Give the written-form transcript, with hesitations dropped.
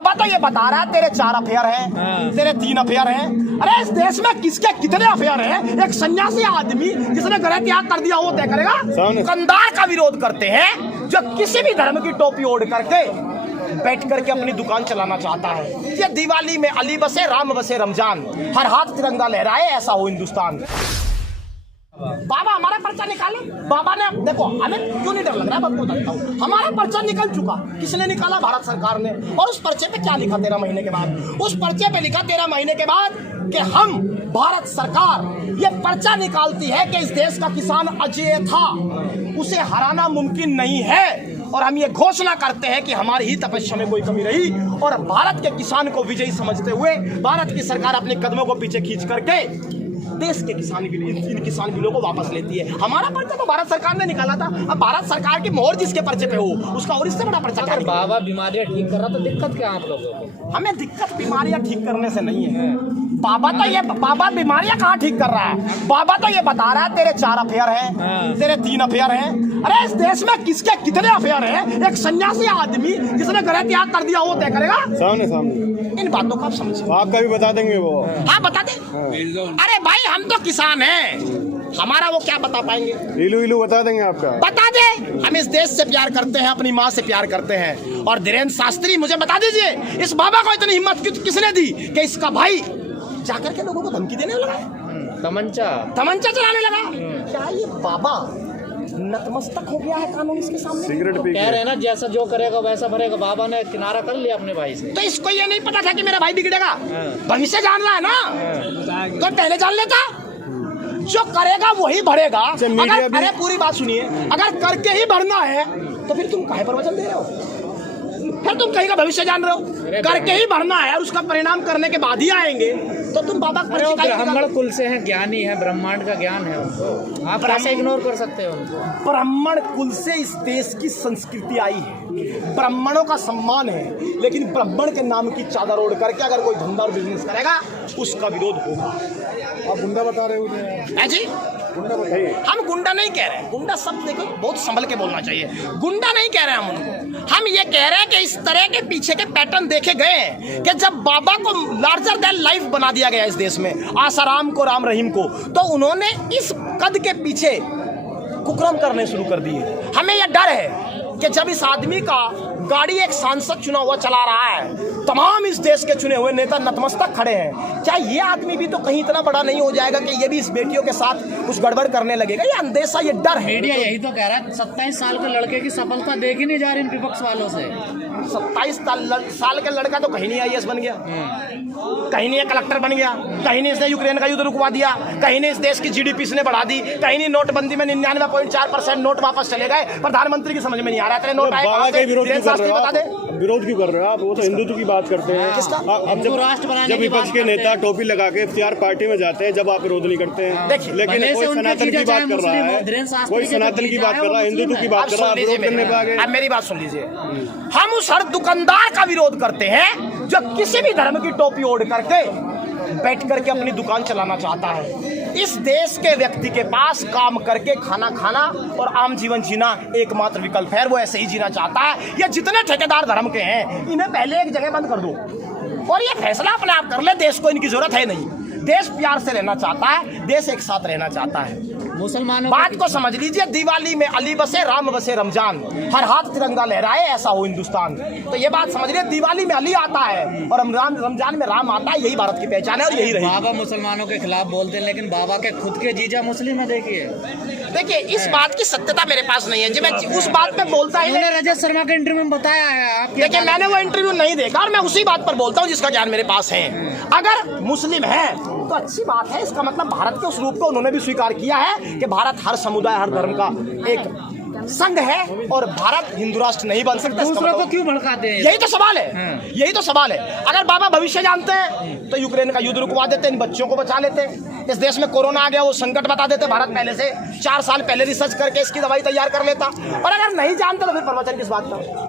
तो ये बता रहा है तेरे 4 अफेयर हैं, तेरे 3 अफेयर हैं। अरे इस देश में किसके कितने अफेयर हैं? एक सन्यासी आदमी जिसने गृह त्याग कर दिया वो तय करेगा। दुकानदार का विरोध करते हैं जो किसी भी धर्म की टोपी ओढ़ करके बैठ करके अपनी दुकान चलाना चाहता है। ये दिवाली में अली बसे राम बसे रमजान, हर हाथ तिरंगा लहराए ऐसा हो हिंदुस्तान। बाबा हमारा पर्चा निकाले। बाबा ने देखो हमें क्यों नहीं डर लग रहा है, आपको बताता हूँ। हमारा पर्चा निकल चुका। किसने निकाला? भारत सरकार ने। और उस पर्चे पे क्या लिखा 13 महीने के बाद? उस पर्चे पे लिखा 13 महीने के बाद कि हम भारत सरकार ये पर्चा निकालती है कि इस देश का किसान अजेय था, उसे हराना मुमकिन नहीं है। और हम ये घोषणा करते हैं कि हमारी ही तपस्या में कोई कमी रही और भारत के किसान को विजयी समझते हुए भारत की सरकार अपने कदमों को पीछे खींच करके देश के किसान बिल, इन किसान बिलों को वापस लेती है। हमारा पर्चा तो भारत सरकार ने निकाला था। अब भारत सरकार की मोहर जिसके पर्चे पे हो उसका और इससे बड़ा पर्चा क्या? बाबा बीमारियां ठीक कर रहा तो दिक्कत क्या आप लोगों को? हमें दिक्कत बीमारियां ठीक करने से नहीं है। बाबा बीमारियां कहाँ ठीक कर रहा है? बाबा तो ये बता रहा है तेरे 4 अफेयर हैं, तेरे 3 अफेयर हैं। अरे इस देश में किसके कितने अफेयर हैं? एक सन्यासी आदमी जिसने गृह त्याग कर दिया वो तय करेगा। सामने इन बातों को आप समझिए। आपका भी बता देंगे वो। हाँ बता दे। अरे भाई हम तो किसान हैं, हमारा वो क्या बता पाएंगे? इलू बता देंगे आपका। बता दे। हम इस देश से प्यार करते हैं, अपनी माँ से प्यार करते हैं। और धीरेन्द्र शास्त्री मुझे बता दीजिए इस बाबा को इतनी हिम्मत किसने दी कि इसका भाई जाकर के लोगों को धमकी देने लगा, तमंचा चलाने लगा? क्या ये बाबा नतमस्तक हो गया है कानून इसके सामने? सिगरेट पी कह रहे हैं ना जैसा जो करेगा वैसा भरेगा। बाबा ने किनारा कर लिया अपने भाई से। तो इसको ये नहीं पता था कि मेरा भाई बिगड़ेगा? भविष्य जान रहा है ना, तो पहले जान लेता। जो करेगा वही भरेगा। अगर अरे पूरी बात सुनिए, अगर करके ही भरना है तो फिर तुम काहे पर वचन दे रहे हो? फिर तुम कहीं का भविष्य जान रहे हो? करके ही भरना है और उसका परिणाम करने के बाद ही आएंगे तो तुम बाबा ब्राह्मण कुल से हैं, ज्ञानी है, ब्रह्मांड का ज्ञान है उनको। आप कैसे इग्नोर कर सकते हो उनको? ब्राह्मण कुल से इस देश की संस्कृति आई है, ब्राह्मणों का सम्मान है। लेकिन ब्राह्मण के नाम की चादर ओढ़ करके अगर कोई धंधा और बिजनेस करेगा उसका विरोध होगा। आप गुंडा बता रहे हो जी? गुंडा बताइए। हम गुंडा नहीं कह रहे हैं। गुंडा शब्द देखो बहुत संभल के बोलना चाहिए। गुंडा नहीं कह रहे हैं हम उनको। हम ये कह रहे हैं कि इस तरह के पीछे के पैटर्न देखे गए हैं कि जब बाबा को लार्जर देन लाइफ बना दिया गया इस देश में, आसाराम को, राम रहीम को, तो उन्होंने इस कद के पीछे कुकर्म करने शुरू कर दिए। हमें यह डर है कि जब इस आदमी का गाड़ी एक सांसद चुना हुआ चला रहा है, तमाम इस देश के चुने हुए नेता नतमस्तक खड़े हैं, क्या ये आदमी भी तो कहीं इतना बड़ा नहीं हो जाएगा कि ये भी इस बेटियों के साथ कुछ गड़बड़ करने लगेगा? ये अंदेशा, ये डर है। मीडिया यही तो कह रहा है 27 साल के लड़के की सफलता देखी नहीं जा रही इन विपक्ष वालों से। 27 साल का लड़का तो कहीं नहीं IAS बन गया, कहीं नहीं कलेक्टर बन गया, कहीं नहीं इसने यूक्रेन का युद्ध रुकवा दिया, कहीं नहीं इस देश की GDP इसने बढ़ा दी, कहीं नहीं नोटबंदी में 99.4% नोट वापस चले गए। प्रधानमंत्री की समझ में नहीं आ रहा है नोट आए। विरोध क्यों कर रहे हो आप? वो तो हिंदुत्व की बात करते हैं। किसका? अब जब विपक्ष के नेता टोपी लगा के इफ्तियार पार्टी में जाते हैं, जब आप विरोध नहीं करते हैं। लेकिन कोई सनातन की बात कर रहा है, कोई सनातन की बात कर रहा है, हिंदुत्व की बात कर रहा है। अब मेरी बात सुन लीजिए। हम उस हर दुकानदार का विरोध करते हैं जो किसी भी धर्म की टोपी ओढ़ करके बैठ करके अपनी दुकान चलाना चाहता है। इस देश के व्यक्ति के पास काम करके खाना खाना और आम जीवन जीना एकमात्र विकल्प है। वो ऐसे ही जीना चाहता है। ये जितने ठेकेदार धर्म के हैं इन्हें पहले एक जगह बंद कर दो और ये फैसला अपने आप कर ले। देश को इनकी जरूरत है नहीं। देश प्यार से रहना चाहता है, देश एक साथ रहना चाहता है। मुसलमानों बात को समझ लीजिए। दिवाली में अली बसे राम बसे रमजान, हर हाथ तिरंगा लहराए ऐसा हो हिंदुस्तान। तो ये बात समझ लीजिए, दिवाली में अली आता है और रमजान में राम आता है। यही भारत की पहचान है और यही रहेगी। बाबा मुसलमानों के खिलाफ बोलते हैं लेकिन बाबा के खुद के जीजा मुस्लिम है। देखिए इस बात की सत्यता मेरे पास नहीं है जी। मैं उस बात में बोलता ही नहीं। रजत शर्मा के इंटरव्यू में बताया है आप। देखिए मैंने वो इंटरव्यू नहीं देखा और मैं उसी बात पर बोलता हूँ जिसका ज्ञान मेरे पास है। अगर मुस्लिम है तो अच्छी बात है। इसका मतलब भारत के उस रूप को उन्होंने भी स्वीकार किया है कि भारत हर समुदाय हर धर्म का एक संघ है और भारत हिंदू राष्ट्र नहीं बन सकता। दूसरों को क्यों भड़काते हैं? यही तो सवाल है। यही तो सवाल है। अगर बाबा भविष्य जानते हैं तो यूक्रेन का युद्ध रुकवा देते, इन बच्चों को बचा लेते। इस देश में कोरोना आ गया वो संकट बता देते। भारत पहले से 4 साल पहले रिसर्च करके इसकी दवाई तैयार कर लेता। और अगर नहीं जानते तो फिर प्रवचन किस बात का?